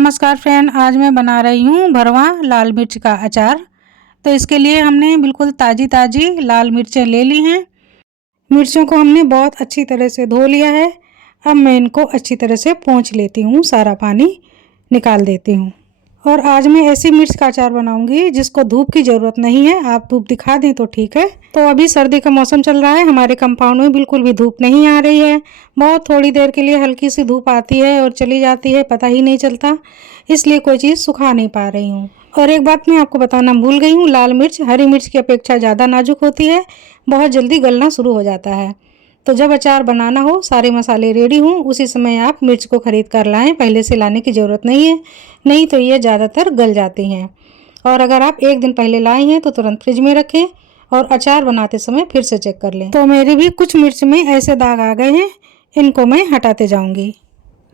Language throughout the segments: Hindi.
नमस्कार फ्रेंड, आज मैं बना रही हूँ भरवा लाल मिर्च का अचार। तो इसके लिए हमने बिल्कुल ताज़ी लाल मिर्चें ले ली हैं। मिर्चों को हमने बहुत अच्छी तरह से धो लिया है। अब मैं इनको अच्छी तरह से पोंछ लेती हूँ, सारा पानी निकाल देती हूँ। और आज मैं ऐसी मिर्च का अचार बनाऊंगी जिसको धूप की ज़रूरत नहीं है। आप धूप दिखा दें तो ठीक है। तो अभी सर्दी का मौसम चल रहा है, हमारे कंपाउंड में बिल्कुल भी धूप नहीं आ रही है। बहुत थोड़ी देर के लिए हल्की सी धूप आती है और चली जाती है, पता ही नहीं चलता। इसलिए कोई चीज़ सुखा नहीं पा रही हूँ। और एक बात मैं आपको बताना भूल गई हूँ, लाल मिर्च हरी मिर्च की अपेक्षा ज़्यादा नाजुक होती है, बहुत जल्दी गलना शुरू हो जाता है। तो जब अचार बनाना हो, सारे मसाले रेडी हों, उसी समय आप मिर्च को ख़रीद कर लाएं। पहले से लाने की ज़रूरत नहीं है, नहीं तो ये ज़्यादातर गल जाती हैं। और अगर आप एक दिन पहले लाए हैं तो तुरंत फ्रिज में रखें और अचार बनाते समय फिर से चेक कर लें। तो मेरी भी कुछ मिर्च में ऐसे दाग आ गए हैं, इनको मैं हटाते जाऊँगी।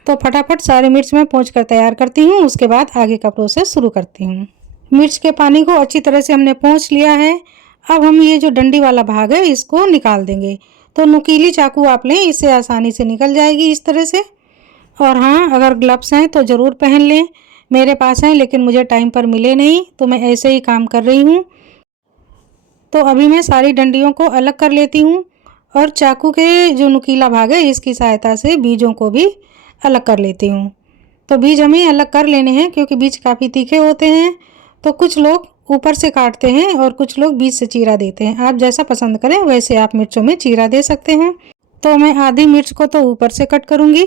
तो फटाफट सारे मिर्च मैं पोंछ कर तैयार करती हूँ, उसके बाद आगे का प्रोसेस शुरू करती हूँ। मिर्च के पानी को अच्छी तरह से हमने पोंछ लिया है। अब हम ये जो डंडी वाला भाग है इसको निकाल देंगे। तो नुकीली चाकू आप लें, इससे आसानी से निकल जाएगी इस तरह से। और हाँ, अगर ग्लव्स हैं तो ज़रूर पहन लें। मेरे पास हैं लेकिन मुझे टाइम पर मिले नहीं, तो मैं ऐसे ही काम कर रही हूँ। तो अभी मैं सारी डंडियों को अलग कर लेती हूँ और चाकू के जो नुकीला भाग है इसकी सहायता से बीजों को भी अलग कर लेती हूँ। तो बीज हमें अलग कर लेने हैं क्योंकि बीज काफ़ी तीखे होते हैं। तो कुछ लोग ऊपर से काटते हैं और कुछ लोग बीज से चीरा देते हैं। आप जैसा पसंद करें वैसे आप मिर्चों में चीरा दे सकते हैं। तो मैं आधी मिर्च को तो ऊपर से कट करूँगी,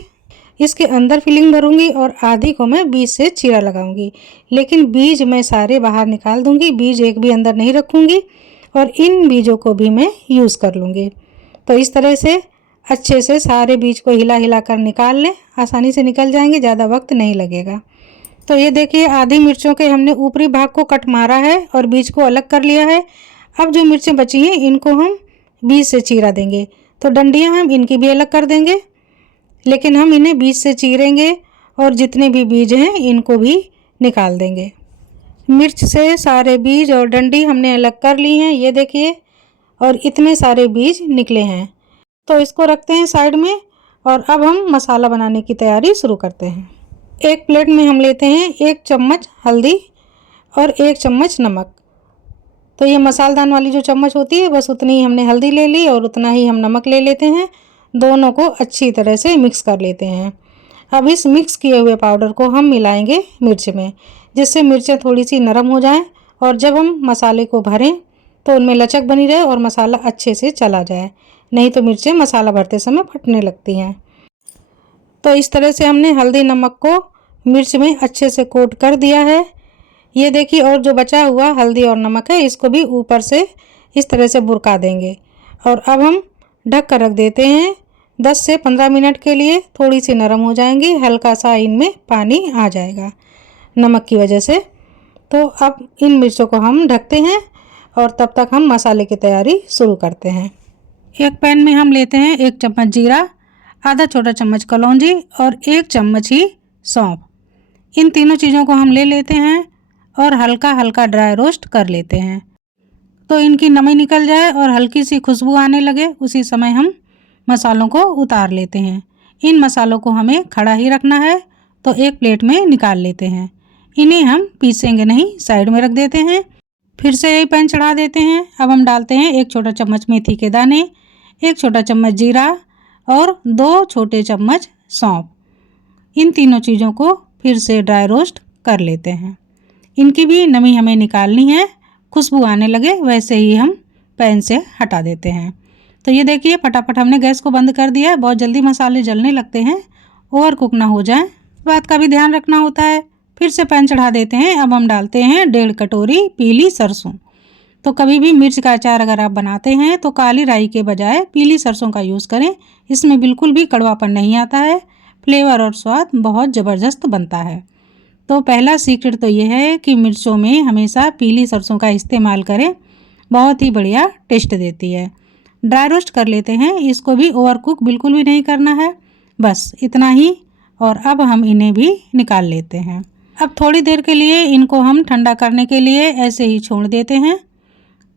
इसके अंदर फिलिंग भरूँगी और आधी को मैं बीज से चीरा लगाऊंगी। लेकिन बीज मैं सारे बाहर निकाल दूँगी, बीज एक भी अंदर नहीं रखूँगी और इन बीजों को भी मैं यूज़ कर लूँगी। तो इस तरह से अच्छे से सारे बीज को हिला हिला कर निकाल लें, आसानी से निकल जाएंगे, ज़्यादा वक्त नहीं लगेगा। तो ये देखिए, आधी मिर्चों के हमने ऊपरी भाग को कट मारा है और बीज को अलग कर लिया है। अब जो मिर्चें बची हैं इनको हम बीज से चीरा देंगे। तो डंडियां हम इनकी भी अलग कर देंगे, लेकिन हम इन्हें बीज से चीरेंगे और जितने भी बीज हैं इनको भी निकाल देंगे। मिर्च से सारे बीज और डंडी हमने अलग कर ली हैं, ये देखिए, और इतने सारे बीज निकले हैं। तो इसको रखते हैं साइड में और अब हम मसाला बनाने की तैयारी शुरू करते हैं। एक प्लेट में हम लेते हैं 1 चम्मच हल्दी और 1 चम्मच नमक। तो ये मसालदान वाली जो चम्मच होती है बस उतनी ही हमने हल्दी ले ली और उतना ही हम नमक ले लेते हैं। दोनों को अच्छी तरह से मिक्स कर लेते हैं। अब इस मिक्स किए हुए पाउडर को हम मिलाएंगे मिर्च में, जिससे मिर्चें थोड़ी सी नरम हो जाएं और जब हम मसाले को भरें तो उनमें लचक बनी रहे और मसाला अच्छे से चला जाए, नहीं तो मिर्चें मसाला भरते समय फटने लगती हैं। तो इस तरह से हमने हल्दी नमक को मिर्च में अच्छे से कोट कर दिया है, ये देखिए। और जो बचा हुआ हल्दी और नमक है इसको भी ऊपर से इस तरह से बुरका देंगे। और अब हम ढक कर रख देते हैं 10 से 15 मिनट के लिए। थोड़ी सी नरम हो जाएंगी, हल्का सा इनमें पानी आ जाएगा नमक की वजह से। तो अब इन मिर्चों को हम ढकते हैं और तब तक हम मसाले की तैयारी शुरू करते हैं। एक पैन में हम लेते हैं 1 चम्मच जीरा, आधा छोटा चम्मच कलौंजी और 1 चम्मच ही सौंफ। इन तीनों चीज़ों को हम ले लेते हैं और हल्का हल्का ड्राई रोस्ट कर लेते हैं। तो इनकी नमी निकल जाए और हल्की सी खुशबू आने लगे, उसी समय हम मसालों को उतार लेते हैं। इन मसालों को हमें खड़ा ही रखना है, तो एक प्लेट में निकाल लेते हैं। इन्हें हम पीसेंगे नहीं, साइड में रख देते हैं। फिर से यही पैन चढ़ा देते हैं। अब हम डालते हैं 1 छोटा चम्मच मेथी के दाने, 1 छोटा चम्मच जीरा और 2 छोटे चम्मच सौंफ। इन तीनों चीज़ों को फिर से ड्राई रोस्ट कर लेते हैं। इनकी भी नमी हमें निकालनी है, खुशबू आने लगे वैसे ही हम पैन से हटा देते हैं। तो ये देखिए, फटाफट हमने गैस को बंद कर दिया। बहुत जल्दी मसाले जलने लगते हैं, ओवर कुक ना हो जाए, बात का भी ध्यान रखना होता है। फिर से पैन चढ़ा देते हैं। अब हम डालते हैं 1.5 कटोरी पीली सरसों। तो कभी भी मिर्च का अचार अगर आप बनाते हैं तो काली राई के बजाय पीली सरसों का यूज़ करें, इसमें बिल्कुल भी कड़वापन नहीं आता है, फ्लेवर और स्वाद बहुत ज़बरदस्त बनता है। तो पहला सीक्रेट तो ये है कि मिर्चों में हमेशा पीली सरसों का इस्तेमाल करें, बहुत ही बढ़िया टेस्ट देती है। ड्राई रोस्ट कर लेते हैं, इसको भी ओवर कुक बिल्कुल भी नहीं करना है, बस इतना ही। और अब हम इन्हें भी निकाल लेते हैं। अब थोड़ी देर के लिए इनको हम ठंडा करने के लिए ऐसे ही छोड़ देते हैं,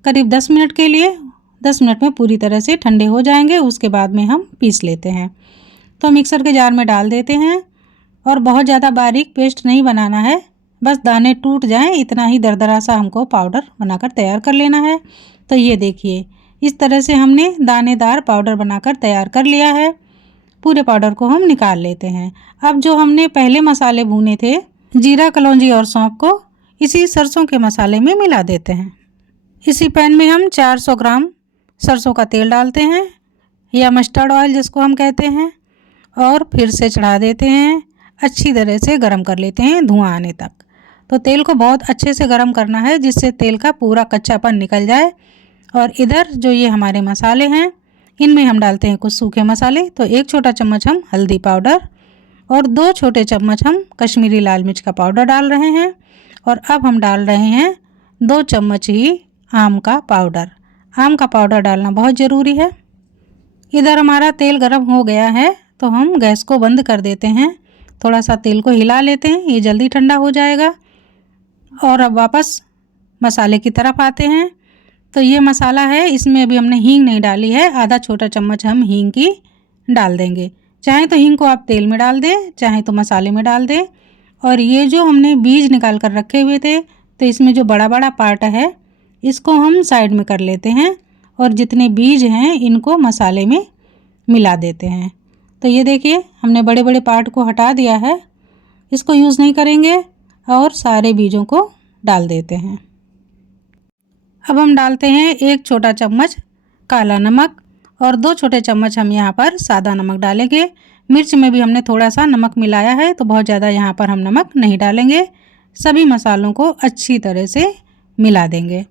करीब 10 मिनट के लिए। 10 मिनट में पूरी तरह से ठंडे हो जाएंगे, उसके बाद में हम पीस लेते हैं। तो मिक्सर के जार में डाल देते हैं और बहुत ज़्यादा बारीक पेस्ट नहीं बनाना है, बस दाने टूट जाएं इतना ही दरदरा सा हमको पाउडर बनाकर तैयार कर लेना है। तो ये देखिए इस तरह से हमने दानेदार पाउडर बनाकर तैयार कर लिया है। पूरे पाउडर को हम निकाल लेते हैं। अब जो हमने पहले मसाले भूने थे, जीरा, कलौंजी और सौंफ को इसी सरसों के मसाले में मिला देते हैं। इसी पैन में हम 400 ग्राम सरसों का तेल डालते हैं या मस्टर्ड ऑयल जिसको हम कहते हैं, और फिर से चढ़ा देते हैं। अच्छी तरह से गरम कर लेते हैं धुआं आने तक। तो तेल को बहुत अच्छे से गरम करना है जिससे तेल का पूरा कच्चापन निकल जाए। और इधर जो ये हमारे मसाले हैं इनमें हम डालते हैं कुछ सूखे मसाले। तो 1 छोटा चम्मच हम हल्दी पाउडर और 2 छोटे चम्मच हम कश्मीरी लाल मिर्च का पाउडर डाल रहे हैं। और अब हम डाल रहे हैं 2 चम्मच ही आम का पाउडर। आम का पाउडर डालना बहुत ज़रूरी है। इधर हमारा तेल गरम हो गया है तो हम गैस को बंद कर देते हैं। थोड़ा सा तेल को हिला लेते हैं, ये जल्दी ठंडा हो जाएगा। और अब वापस मसाले की तरफ आते हैं। तो ये मसाला है, इसमें अभी हमने हींग नहीं डाली है। आधा छोटा चम्मच हम हींग की डाल देंगे। चाहे तो हींग को आप तेल में डाल दें, चाहे तो मसाले में डाल दें। और ये जो हमने बीज निकाल कर रखे हुए थे, तो इसमें जो बड़ा बड़ा पार्ट है इसको हम साइड में कर लेते हैं और जितने बीज हैं इनको मसाले में मिला देते हैं। तो ये देखिए हमने बड़े बड़े पार्ट को हटा दिया है, इसको यूज़ नहीं करेंगे और सारे बीजों को डाल देते हैं। अब हम डालते हैं 1 छोटा चम्मच काला नमक और 2 छोटे चम्मच हम यहाँ पर सादा नमक डालेंगे। मिर्च में भी हमने थोड़ा सा नमक मिलाया है तो बहुत ज़्यादा यहाँ पर हम नमक नहीं डालेंगे। सभी मसालों को अच्छी तरह से मिला देंगे।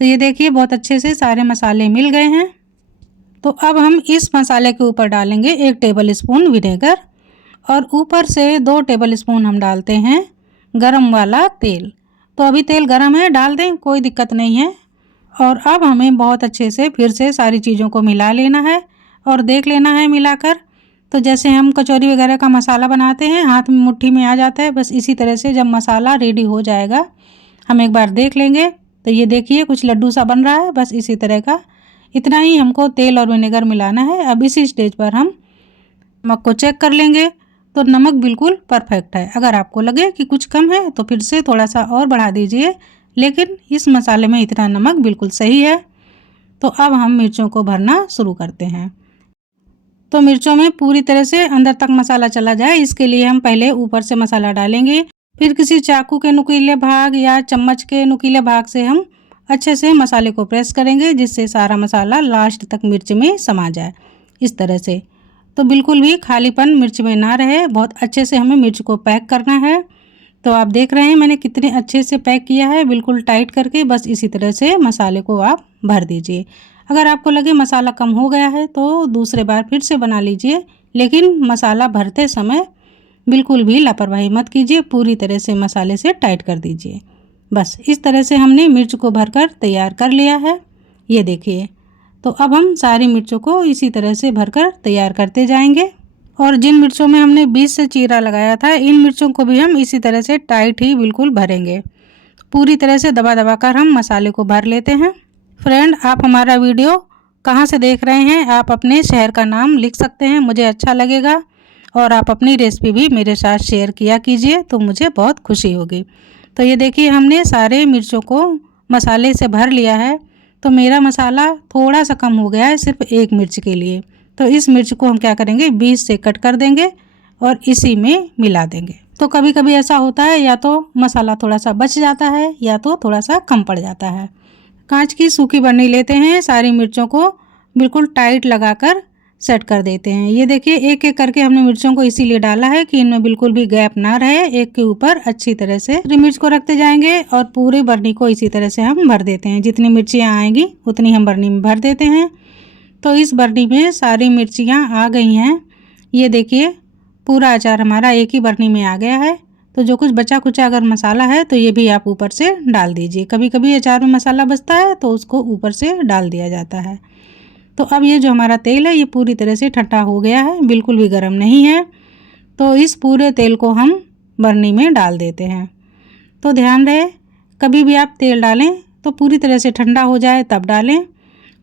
तो ये देखिए बहुत अच्छे से सारे मसाले मिल गए हैं। तो अब हम इस मसाले के ऊपर डालेंगे 1 टेबल स्पून विनेगर और ऊपर से 2 टेबल स्पून हम डालते हैं गरम वाला तेल। तो अभी तेल गरम है, डाल दें, कोई दिक्कत नहीं है। और अब हमें बहुत अच्छे से फिर से सारी चीज़ों को मिला लेना है और देख लेना है मिलाकर। तो जैसे हम कचौरी वगैरह का मसाला बनाते हैं, हाथ में मुट्ठी में आ जाता है, बस इसी तरह से जब मसाला रेडी हो जाएगा हम एक बार देख लेंगे। तो ये देखिए कुछ लड्डू सा बन रहा है, बस इसी तरह का। इतना ही हमको तेल और विनेगर मिलाना है। अब इसी स्टेज पर हम नमक को चेक कर लेंगे। तो नमक बिल्कुल परफेक्ट है। अगर आपको लगे कि कुछ कम है तो फिर से थोड़ा सा और बढ़ा दीजिए, लेकिन इस मसाले में इतना नमक बिल्कुल सही है। तो अब हम मिर्चों को भरना शुरू करते हैं। तो मिर्चों में पूरी तरह से अंदर तक मसाला चला जाए इसके लिए हम पहले ऊपर से मसाला डालेंगे, फिर किसी चाकू के नुकीले भाग या चम्मच के नुकीले भाग से हम अच्छे से मसाले को प्रेस करेंगे जिससे सारा मसाला लास्ट तक मिर्च में समा जाए इस तरह से। तो बिल्कुल भी खालीपन मिर्च में ना रहे, बहुत अच्छे से हमें मिर्च को पैक करना है। तो आप देख रहे हैं मैंने कितने अच्छे से पैक किया है, बिल्कुल टाइट करके। बस इसी तरह से मसाले को आप भर दीजिए। अगर आपको लगे मसाला कम हो गया है तो दूसरे बार फिर से बना लीजिए, लेकिन मसाला भरते समय बिल्कुल भी लापरवाही मत कीजिए, पूरी तरह से मसाले से टाइट कर दीजिए। बस इस तरह से हमने मिर्च को भरकर तैयार कर लिया है, ये देखिए। तो अब हम सारी मिर्चों को इसी तरह से भरकर तैयार करते जाएंगे। और जिन मिर्चों में हमने बीच से चीरा लगाया था, इन मिर्चों को भी हम इसी तरह से टाइट ही बिल्कुल भरेंगे। पूरी तरह से दबा दबा कर हम मसाले को भर लेते हैं। फ्रेंड, आप हमारा वीडियो कहाँ से देख रहे हैं, आप अपने शहर का नाम लिख सकते हैं, मुझे अच्छा लगेगा। और आप अपनी रेसिपी भी मेरे साथ शेयर किया कीजिए तो मुझे बहुत खुशी होगी। तो ये देखिए हमने सारे मिर्चों को मसाले से भर लिया है। तो मेरा मसाला थोड़ा सा कम हो गया है सिर्फ 1 मिर्च के लिए। तो इस मिर्च को हम क्या करेंगे, बीच से कट कर देंगे और इसी में मिला देंगे। तो कभी कभी ऐसा होता है या तो मसाला थोड़ा सा बच जाता है या तो थोड़ा सा कम पड़ जाता है। कांच की सूखी बर्नी लेते हैं, सारी मिर्चों को बिल्कुल टाइट लगाकर सेट कर देते हैं। ये देखिए एक एक करके हमने मिर्चों को इसीलिए डाला है कि इनमें बिल्कुल भी गैप ना रहे, एक के ऊपर अच्छी तरह से मिर्च को रखते जाएंगे और पूरी बर्नी को इसी तरह से हम भर देते हैं। जितनी मिर्चियाँ आएंगी उतनी हम बर्नी में भर देते हैं। तो इस बर्नी में सारी मिर्चियाँ आ गई हैं। ये देखिए पूरा अचार हमारा एक ही बर्नी में आ गया है। तो जो कुछ बचा कुचा अगर मसाला है तो ये भी आप ऊपर से डाल दीजिए। कभी कभी अचार में मसाला बचता है तो उसको ऊपर से डाल दिया जाता है। तो अब ये जो हमारा तेल है ये पूरी तरह से ठंडा हो गया है, बिल्कुल भी गर्म नहीं है। तो इस पूरे तेल को हम बर्नी में डाल देते हैं। तो ध्यान रहे कभी भी आप तेल डालें तो पूरी तरह से ठंडा हो जाए तब डालें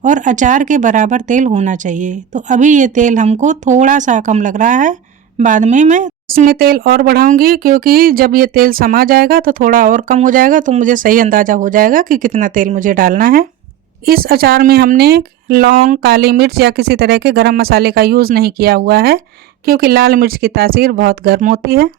और अचार के बराबर तेल होना चाहिए। तो अभी ये तेल हमको थोड़ा सा कम लग रहा है, बाद में मैं इसमें तेल और बढ़ाऊंगी, क्योंकि जब ये तेल समा जाएगा तो थोड़ा और कम हो जाएगा, तो मुझे सही अंदाज़ा हो जाएगा कि कितना तेल मुझे डालना है। इस अचार में हमने लौंग, काली मिर्च या किसी तरह के गरम मसाले का यूज़ नहीं किया हुआ है, क्योंकि लाल मिर्च की तासीर बहुत गर्म होती है।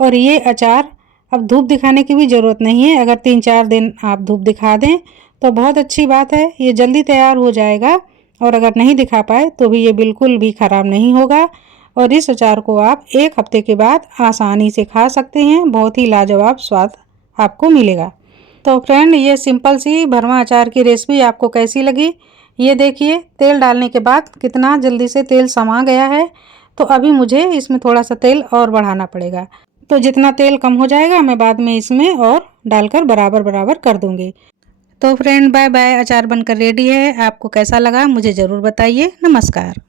और ये अचार अब धूप दिखाने की भी ज़रूरत नहीं है। अगर 3-4 दिन आप धूप दिखा दें तो बहुत अच्छी बात है, ये जल्दी तैयार हो जाएगा। और अगर नहीं दिखा पाए तो भी ये बिल्कुल भी ख़राब नहीं होगा। और इस अचार को आप 1 हफ्ते के बाद आसानी से खा सकते हैं। बहुत ही लाजवाब स्वाद आपको मिलेगा। तो फ्रेंड, ये सिंपल सी भरवा अचार की रेसिपी आपको कैसी लगी? ये देखिए, तेल डालने के बाद कितना जल्दी से तेल समा गया है। तो अभी मुझे इसमें थोड़ा सा तेल और बढ़ाना पड़ेगा। तो जितना तेल कम हो जाएगा मैं बाद में इसमें और डालकर बराबर बराबर कर दूंगी। तो फ्रेंड, बाय बाय। अचार बनकर रेडी है। आपको कैसा लगा मुझे ज़रूर बताइए। नमस्कार।